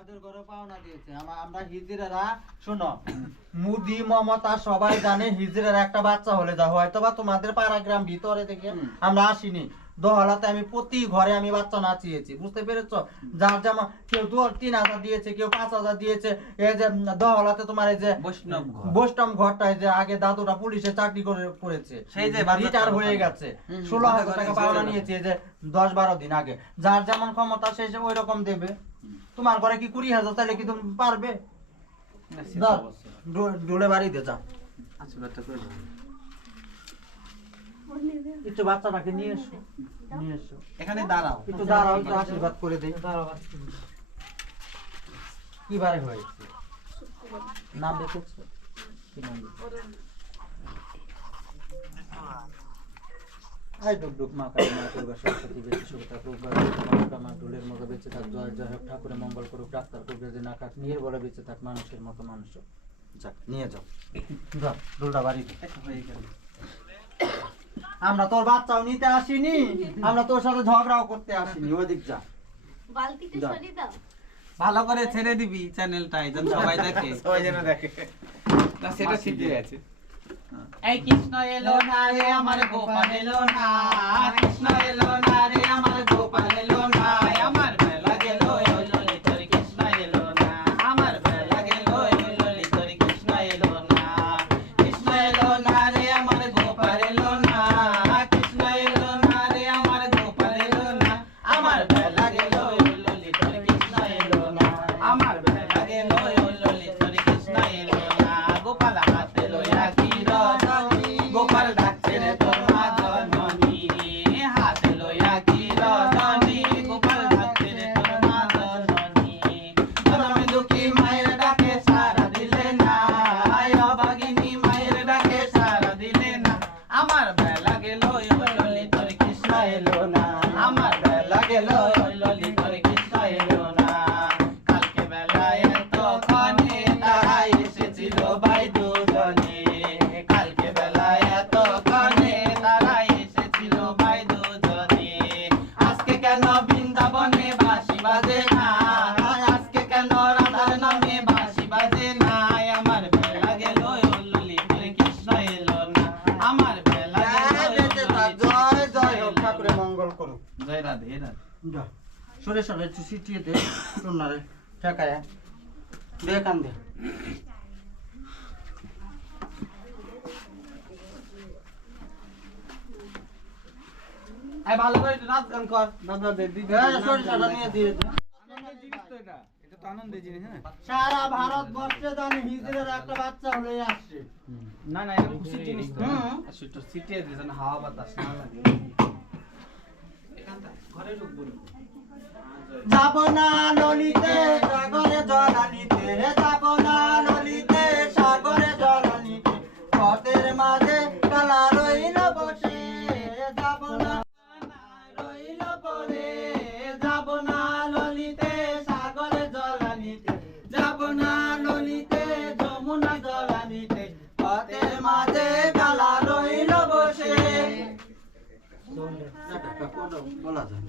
ওদের ঘরে পাওনা দিয়েছে আমরা হিজড়ারা শোনো মুদি মমতা সবাই জানে হিজড়ার একটা বাচ্চা হলে যা হয়তো বা তোমাদের পাড়া গ্রাম ভিতরে থেকে আমরা আসিনি দহলাতে আমি প্রতি ঘরে আমি বাচ্চা নাচিয়েছি বুঝতে পেরেছো যার যেমন কেউ 3,000 দিয়েছে কেউ 5,000 দিয়েছে এই যে দহলাতে তোমার এই যে বৈষ্ণব ঘরটায় যে আগে দাদুরা পুলিশে চাকরি করেছে সেই যে রিটায়ার হয়ে গেছে 16,000 টাকা পাওনা নিয়েছে এই যে 10-12 দিন আগে যার যেমন ক্ষমতা সে ওই রকম দেবে তোমার ঘরে কি 20,000 তাহলে কি তুমি পারবে ডোলে বাড়িতে যাও একটু বাচ্চাটাকে নিয়ে এসো এখানে দাঁড়াও একটু দাঁড়াও একটু আশীর্বাদ করে দেই কি বারে হয়েছে নাম দেখেছো কি নাম আই ডুক মা কালী মা দুর্গা সরস্বতী বেঁচে সুখে থাকুক মা ডোলের মতো বেঁচে থাক জয় জয় হোক ঠাকুরের মঙ্গল করুক ডাক্তার করবে যে না কাক নিয়ে বলে বেঁচে থাক মানুষের মতো মানুষ যাক নিয়ে যাও যাও ডোলটা বাড়িতে আমরা তোর বাচ্চাও নিতে আসিনি আমরা তোর সাথে ঝগড়াও করতে আসিনি ওদিক যা বালতিতে সরিয়ে দাও ভালো করে ছেড়ে দিবি চ্যানেলটাই যেন সবাই দেখে সবাই যেন দেখে না সেটা ঠিকই আছে এই কৃষ্ণ এলো না রে আমার গোপাল এলো না কৃষ্ণ এলো না রে আমার গোপাল এলো না আমার বেলা গেল ললি তোর কৃষ্ণ এলো না আমার বেলা গেল ললি তোর কৃষ্ণ এলো না কৃষ্ণ এলো না রে আমার গোপাল এলো না কৃষ্ণ এলো না রে আমার গোপাল এলো না আমার বেলা গেল ললি তোর কৃষ্ণ এলো না আমার বেলা গেল ললি তোর কৃষ্ণ এলো না গোপাল হাতে লইয়া গোপাল ডাকছে রে তোর মা জননী হাতে লইয়া কি রজনী গোপাল ডাকছে রে তোর মা জননী জনমে দুঃখী মায়ের ডাকে সারা দিলে না অভাগিনী মায়ের ডাকে সারা দিলে না আমার বেলা গেল ললি তোর কৃষ্ণ এলো না আমার বেলা গেল ললি তোর কৃষ্ণ এলো না কালকে বেলায় এতক্ষণে তারা এসেছিল ভাই দুজনে কালকে বেলায় এতক্ষণে তারা এসেছিল ভাই দুজনে আজকে কেন বৃন্দাবনে বাঁশি বাজে না আজকে কেন রাধার নামে বাঁশি বাজে না আমার বেলা গেল ললি তোর কৃষ্ণ এলো না আমার বেলা গেল জয় জয় হোক ঠাকুরের মঙ্গল করুক জয় রাধে রাধে যা সরে সরে একটু ছিটিয়ে দে সোনারে ঠেকায় দে কান দে এই ভালো করে নাচ গান কর দাদা দে দিদি সরিষাটা নিয়ে দিয়ে দে জিনিস তো এটা এটা তো আনন্দের জিনিস হ্যাঁ সারা ভারতবর্ষে জানি হিজড়ের একটা বাচ্চা হয়ে আসছে না না এটা খুশির জিনিস তো একটু ছিটিয়ে দে যেন হাওয়া বাতাস না লাগে এখানটা ঘরে ঢুক বলুন যাব না নলিতে সাগরে জল আনিতে যাব না নলিতে সাগরে জল আনিতে পথের মাঝে কালা রইল বসে যাব না রইল পরে যাব না নলিতে সাগরে জল আনিতে যাব না নলিতে যমুনা জল আনিতে পথের মাঝে কালা রইল বসে বলা যায়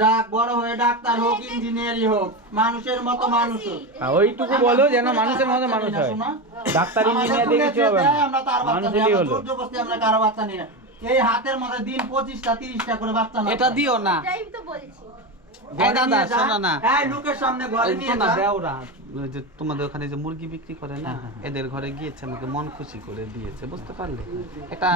যাক বড় হয়ে ডাক্তার হোক ইঞ্জিনিয়ারই হোক মানুষের মতো মানুষ হোক ওইটুকু বলো যেন মানুষের মতো মানুষ হয় ডাক্তার ইঞ্জিনিয়ার দিয়ে কিছু হবে না আমরা তার বাচ্চা মানুষেরই নিই হলো জবরদস্তি আমরা কারো বাচ্চা নিই না এই হাতের মধ্যে দিন 25টা 30টা করে বাচ্চা না এটা দিও না এটাই তো বলেছি এই দাদা শোনো না এই লোকের সামনে ঘরে নিয়ে না যা দেওরা যে তোমাদের ওখানে যে মুরগি বিক্রি করে না এদের ঘরে গিয়েছে আমাকে মন খুশি করে দিয়েছে বুঝতে পারলে এটা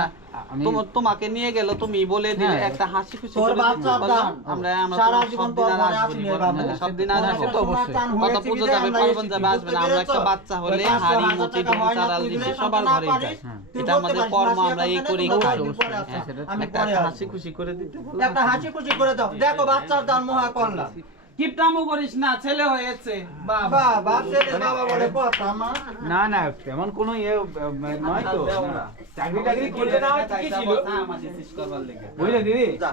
তোমাকে নিয়ে গেল তুমি বলে দিলে একটা হাসি খুশি তোর করে বাচ্চা দিলে, দান আমরা আমরা সারা তো জীবন সব তোর দিন আর ঘরে আসবো আসিনি না, বাবু সব দিন আর আসবো তো অবশ্যই কত পুজো যাবে পার্বণ যাবে আসবে না আমরা একটা বাচ্চা হলে হাড়ি মুচি ডিম চালাল দিছি সবার ঘরে যায় এটা আমাদের কর্ম আমরা এই করি খাই আমি একটা পরে হাসি খুশি করে দিতে বলো। একটা হাসি খুশি করে দাও দেখো বাচ্চার দান মহা করলা কিপটামো করিস না ছেলে হয়েছে বাবা বাবা ছেলে বাবা বলে কথা মা না না তেমন কোনো ইয়ে নয় তো চাকরি টাকরি করলে না হয় ঠিকই ছিল বুঝলে দিদি যা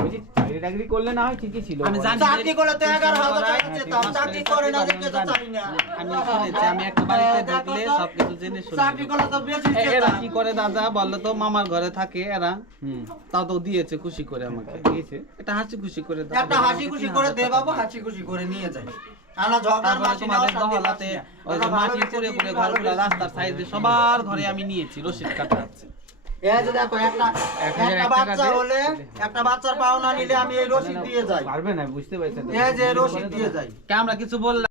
বলছি চাকরি টাকরি করলে না হয় ঠিকই ছিল। আমি জানি। চাকরি করলে তো 11,000 টাকা যেতাম, চাকরি করে না দেখে তো চাই না। আমি শুনেছি, আমি একটা বাড়িতে ঢুকলে সবকিছু জেনে শুনে চাকরি করলে তো বেশি এরা যেতাম। কি করে দাদা বললো তো, মামার ঘরে থাকে এরা, হুম, তাও তো দিয়েছে খুশি করে আমাকে, দিয়েছে। এটা হাসি খুশি করে দাও। একটা হাসি খুশি করে দে বাবু, হাসি খুশি করে নিয়ে যাই। আনা ঝগড়ার তারপরে মাসি তোমাদের নেওয়ার সাথে দহলাতে মাসি না। ওই যে আমরা মাটি ভালো করে বেঁচে করে দিবি, ভালো ঘরগুলো বেঁচে রাস্তার দিবি। সাইডে সবার ঘরে আমি নিয়েছি, রসিদ কাটা আছে। এই যে দেখো, একটা 1,001 বাচ্চা টাকা দে। হলে, একটা বাচ্চার পাওনা নিলে আমি এই রসিদ দিয়ে যাই। পারবে না, বুঝতে পারছেন তো। এই যে রসিদ দিয়ে যাই। কে আমরা কিছু বললাম?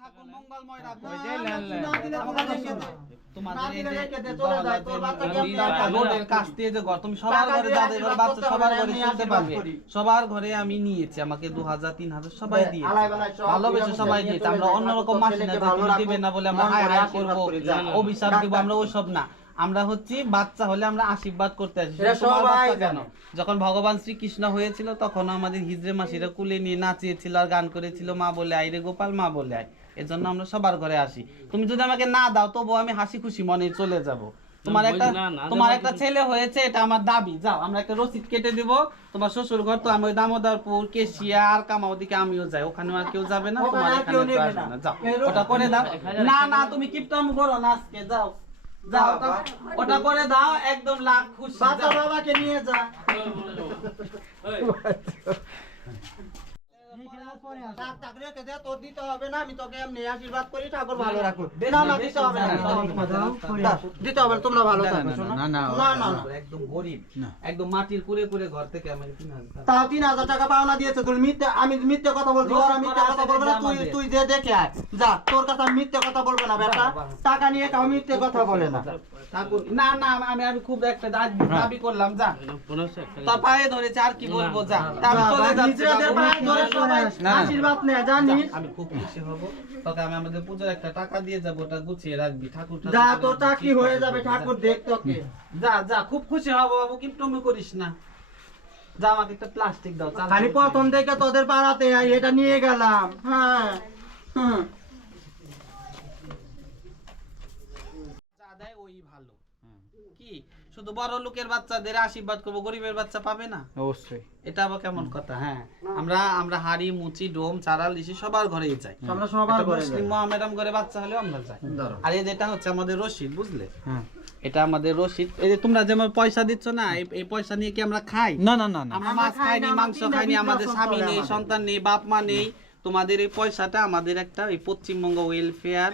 ঠাকুর মঙ্গলময় রাখুক। ওই যে লেন লেন। না দিলে তোমাদের রেখে দে। তোমাদের এই না দিলে যে রেখে দে, চলে যায়, তোর বাচ্চাকে আমি টাকা দেব। রোডের কাছ দিয়ে যে ঘর, তুমি সবার টাকা ঘরে দিয়ে যাদের ঘরে আশীর্বাদ বাচ্চা করতে সবার হবে, ঘরে আমি চলতে আশীর্বাদ পারবে, করি। সবার ঘরে আমি নিয়েছি, আমাকে 2,000 3,000 সবাই দে, দিয়েছে, আলাই বালাই সব ভালোবেসে দিয়ে সবাই নিয়ে দিয়েছে। চলে আমরা যায়, অন্যরকম ঠাকুর মাসি না ছেলেকে যে ভালো তুমি রাখুক, দিবে না বলে আমরা মন হায় করে হায় আশীর্বাদ করবো, করি, যা। অভিশাপ দিব, ডাক্তার। আমরা ওইসব না। আমরা হচ্ছি বাচ্চা হলে আমরা আশীর্বাদ করতে আসি। এরা তোমার সবাই বাচ্চা কেন? জানে। যখন ভগবান শ্রীকৃষ্ণ হয়েছিল তখন আমাদের হিজড়ে মাসিরা কুলে নিয়ে নাচিয়েছিল আর গান করেছিল, মা বলে আয় রে গোপাল, মা বলে আয়। এজন্য আমরা সবার ঘরে আসি। তুমি যদি আমাকে না দাও তবু আমি হাসি খুশি মনে চলে যাব। তোমার একটা ছেলে হয়েছে, এটা আমার দাবি। যাও, আমরা একটা রসিদ কেটে দিব। তোমার শ্বশুর ঘর তো আমি ওই দামোদরপুর, কেশিয়া আর কামাও দিকে আমিও যাই, ওখানে আর কেউ যাবে না, ওখানে তোমার আর এখানে কেউ তো নেবে আসবে না। না। যাও, এই রসিদ ওটা করে দাও। না না, তুমি কিপটাম করো না আজকে, যাও যাও, ওটা করে দাও, একদম লাখ খুশি। বাচ্চা যাও। বাবাকে নিয়ে যা। টাক টাক রেখে দে, তোর দিতে হবে না, আমি তোকে এমনি আশীর্বাদ করি, ঠাকুর ভালো রাখুক। না না, দিতে হবে না, দিতে হবে না, তোমরা ভালো থাকো, শোনো। না, না, না না না। একদম গরিব, না। একদম মাটির কুড়ে কুড়ে ঘর থেকে আমাকে 3,000 তাও 3,000 টাকা পাওনা দিয়েছে, তুমি মিথ্যে, আমি মিথ্যে কথা বলছি, ওরা মিথ্যে কথা বলবে না, তুই যে দেখে আয়, যা, তোর কথা মিথ্যে কথা বলবে না বেটা, টাকা নিয়ে কাউ মিথ্যে কথা বলে না। ঠাকুর না না, আমি খুব একটা দাবি করলাম, যা তার পায়ে ধরেছে, আর কি বলবো, যা তা আমি চলে যাচ্ছি নিজেদের বাবু। পায়ে ধরে সবাই না। আশীর্বাদ নেয়, জানিস? আমি খুব খুশি হব, তোকে আমি আমাদের পূজার একটা টাকা দিয়ে যাবো, ওটা গুছিয়ে রাখবি। ঠাকুর যা, তোর চাকরি হয়ে যাবে, ঠাকুর দেখ তোকে। যা যা, খুব খুশি হব বাবু, কিন্তু তুমি করিস না। যা, আমাকে একটা প্লাস্টিক দাও, চাল খালি প্রথম থেকে তোদের পাড়াতে এটা নিয়ে গেলাম, হ্যাঁ হুম। যা দেয় ওই ভালো। কি শুধু বড় লোকের বাচ্চাদের আশীর্বাদ করবো, গরিবের বাচ্চা পাবে না? অবশ্যই। এটা আবার কেমন কথা? হ্যাঁ, আমরা হাড়ি মুচি ডোম চারা লিচি সবার ঘরেই যাই। আমরা সবার একটা ঘরে মুসলিম যাই। মোহামেডাম ঘরে বাচ্চা হলেও আমরা যাই। ধরো। আর এই যেটা হচ্ছে আমাদের রশিদ, বুঝলে? হ্যাঁ। এটা আমাদের রশিদ। এই যে তোমরা যেমন পয়সা দিচ্ছ না, এই পয়সা নিয়ে কি আমরা খাই? না না না না। আমরা আমরা মাছ খাই খাইনি, না, আমার মাংস তিনটা খাইনি, আমাদের বৃদ্ধাশ্রম স্বামী চলে নেই, আমাদের। সন্তান নেই, বাপ মা নেই। তোমাদের এই পয়সাটা আমাদের একটা এই পশ্চিমবঙ্গ ওয়েলফেয়ার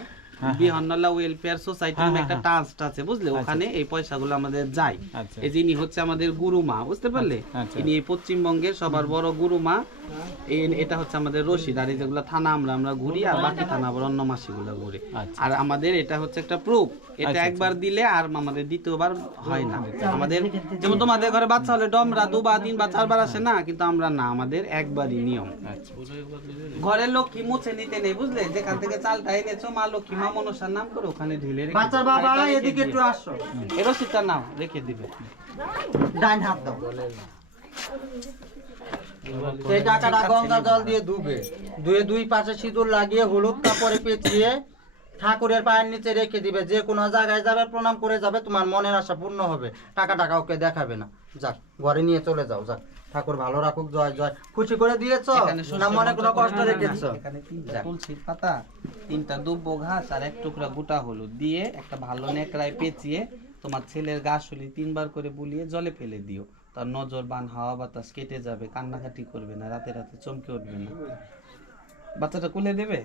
বিহন্নলা ওয়েলফেয়ার সোসাইটির একটা ট্রাস্ট আছে, বুঝলে? ওখানে এই পয়সাগুলো আমাদের যায়। আচ্ছা। এই যিনি হচ্ছে আমাদের গুরুমা, বুঝতে পারলে? আচ্ছা। ইনি এই পশ্চিমবঙ্গের সবার বড় গুরুমা। এটা হচ্ছে আমাদের রশিদ। আর এই যেগুলো থানা আমরা ঘুরি, আর বাকি থানা আবার অন্য মাসিগুলো ঘুরে। আচ্ছা। আর আমাদের এটা হচ্ছে একটা প্রুফ। এটা আচ্ছা, একবার দিলে আর আমাদের দ্বিতীয়বার হয় না। আমাদের যেমন তোমাদের ঘরে বাচ্চা হলে ডমরা 2 বা 3 বা 4 বার আসে না, কিন্তু আমরা না, আমাদের একবারই নিয়ম। আচ্ছা। ঘরের লক্ষ্মী মুছে নিতে নেই, বুঝলে? যেখান থেকে চালটা এনেছো, মা লক্ষ্মী মা মনসার নাম করে ওখানে ঢেলে রেখে বাচ্চার দিবে। বাবা আর এটা রেখে এদিকে দিও। একটু আসো, এই রসিদটা নাও, রেখে দিবে। ডাইন হাত দাও। সেই টাকাটা গঙ্গা জল দিয়ে ধুবে, ধুয়ে 2 পাশে সিঁদুর লাগিয়ে হলুদ কাপড়ে পেঁচিয়ে ঠাকুরের পায়ের নিচে রেখে দিবে। যে কোনো জায়গায় যাবে প্রণাম করে যাবে, তোমার মনের আশা পূর্ণ হবে। টাকা ওকে দেখাবে না। যাক, ঘরে নিয়ে চলে যাও। যাক, ঠাকুর ভালো রাখুক। জয় জয়। খুশি করে দিয়েছো এখানে না মনে কোনো শস্য কষ্ট না, না, না, রেখেছো? এখানে 3টা তুলসীর পাতা, 3টা দুব্বো ঘাস আর 1 টুকরা গোটা হলুদ দিয়ে একটা ভালো নেকড়ায় পেঁচিয়ে তোমার ছেলের গা শুলি 3 বার করে বুলিয়ে জলে ফেলে দিও। তার নজর বান হাওয়া বাতাস কেটে যাবে, কান্নাকাটি করবে না, রাতে রাতে চমকে উঠবে না। বাচ্চাটা কুলে দেবে।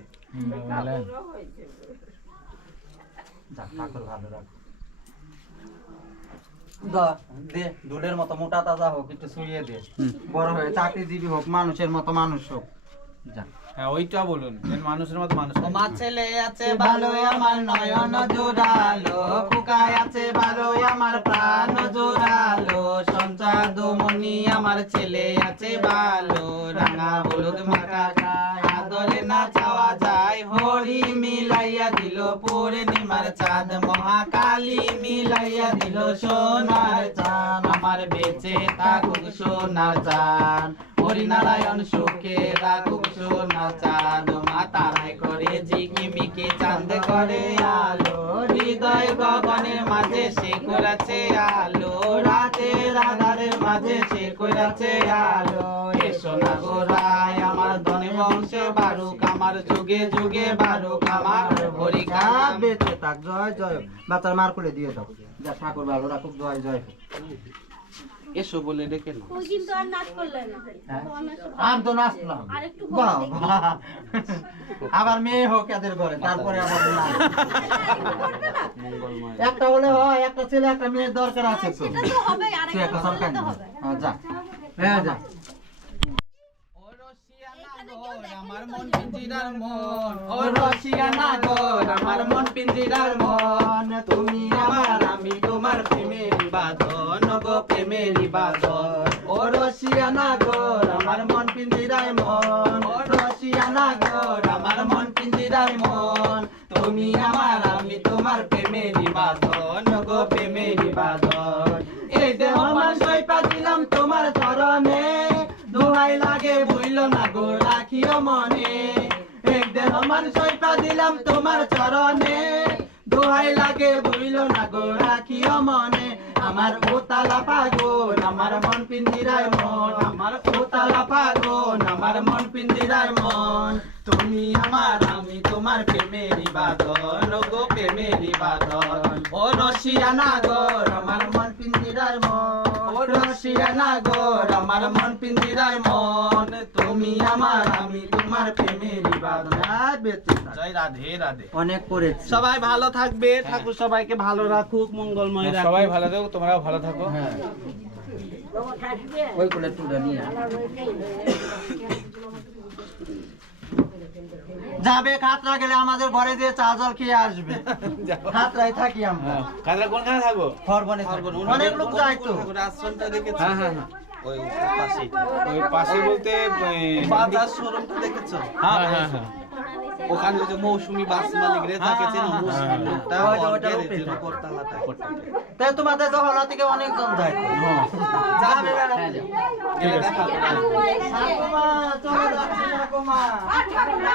যাক, ঠাকুর ভালো রাখুক। দে, দুধের মতো মোটা তাজা হোক, একটু শুইয়ে দে। বড় হয়ে চাকরিজীবী হোক, মানুষের মতো মানুষ হোক। যাক। হ্যাঁ, ওইটা বলুন, যেন মানুষের মতো মানুষ। ও মা ছেলে আছে ভালো, আমার নয়ন জোড়ালো, কুকায় আছে ভালো, আমার প্রাণ জোড়ালো, সঞ্চার দমনি আমার ছেলে আছে ভালো, রাঙা হলুদ মাখা খায়, আদরে না চাওয়া যায়, হরি মিলাইয়া দিল পূর্ণিমার চাঁদ, মহাকালী মিলাইয়া দিল সোনার চাঁদ। আমার বেঁচে থাকুক সোনার চাঁদ, হরিনারায়ণ সুখে রাখুক সোনার চাঁদ। মা তারাই করে ঝিকিমিকি চাঁদ করে আলো, হৃদয় গগনের মাঝে সে করেছে আলো, রাতের আধারের মাঝে সে করেছে আলো। এসো না গো রায় আমার ধনে বংশে বারুক, আমার যুগে যুগে বারুক, আমার হরি গান। বেঁচে থাক, জয় জয়। বাচ্চার মার করে দিয়ে দাও, যা ঠাকুর ভালো রাখুক, জয় জয়। এসো বলে ডেকে না। ওই কিন্তু আর নাচ করলে না। হ্যাঁ? তোমার নাচ আমি তো নাচলাম। আরেকটু বাহ, করে দেখি। বাহ। আবার মেয়ে হোক এদের ঘরে, তারপরে আবার না। করবে না? মঙ্গলময়। একটা হলে হয়, একটা ছেলে একটা মেয়ের দরকার আছে তো। সেটা তো হবে, তুই আরেকটা একটা করলে সরকার তো হবে। হ্যাঁ, যা। হ্যাঁ, যা। ও রসিয়ানা গোর আমার মন পিঞ্জিরার মন, ও রসিয়ানা গোর আমার মন পিঞ্জিরার মন। তুমি আমার আমি তোমার প্রেমের বাঁধন গো, প্রেমের বাঁধন। ও রসিয়ানা গোর আমার মন পিঞ্জিরায় মন, ও রসিয়ানা গোর আমার মন পিঞ্জিরায় মন। তুমি আমার আমি তোমার প্রেমের বাঁধন গো, প্রেমের বাঁধন। এই দেহ আমার সইপা দিলাম তোমার চরণে, দোহাই লাগে ভুইল না গো রাখিও মনে। এক দেহ মান সইপা দিলাম তোমার চরণে, দোহাই লাগে ভুইল না গো রাখিও মনে। আমার ওতালা পাগল আমার মন পিঞ্জিরায় মন, আমার ওতালা পাগল আমার মন পিঞ্জিরায় মন। তুমি আমার আমি তোমার প্রেমেরই বাঁধন গো, প্রেমেরই বাঁধন। ও রসিয়ানা গোর আমার মন পিঞ্জিরায় মন, ও রসিয়ানা গোর আমার মন পিঞ্জিরায় মন। তুমি আমার আমি তোমার প্রেমেরই বাঁধন। আর বেঁচে থাক। জয় রাধে রাধে। অনেক করেছি। সবাই ভালো থাকবে, ঠাকুর সবাইকে ভালো রাখুক, মঙ্গলময় রাখুক। সবাই ভালো থাকো, তোমরাও ভালো থাকো। হ্যাঁ, ওই কোলে তুলে নিয়ে আয়। যাবে খাতরা গেলে আমাদের ঘরে দিয়ে চা জল খেয়ে আসবে। খাতরায় থাকি আমরা, কাজলা কোনখানে থাকো? খরবনে থাকি। অনেক লোক যায় তো। ঠাকুর আশ্রমটা দেখেছো? হ্যাঁ হ্যাঁ হ্যাঁ, ওই পাশেই। ওই পাশে বলতে বাজার শোরুমটা দেখেছো? হ্যাঁ হ্যাঁ হ্যাঁ, ওখানে ওই যে মৌসুমী বাস মালিক রে থাকে, চেনো? মৌসুমী লোকটা ওই যে ওর ওটার গ্যারেজের উপরে। উপর তালাটায়। তাই তোমাদের দহলা থেকে অনেকজন যায় তো। যাবে বেড়া। গেলে দেখা হবে। ঠাকুমা এসেছে। ঠাকুমা, চলে যাচ্ছি ঠাকুমা। আর ঠাকুমা,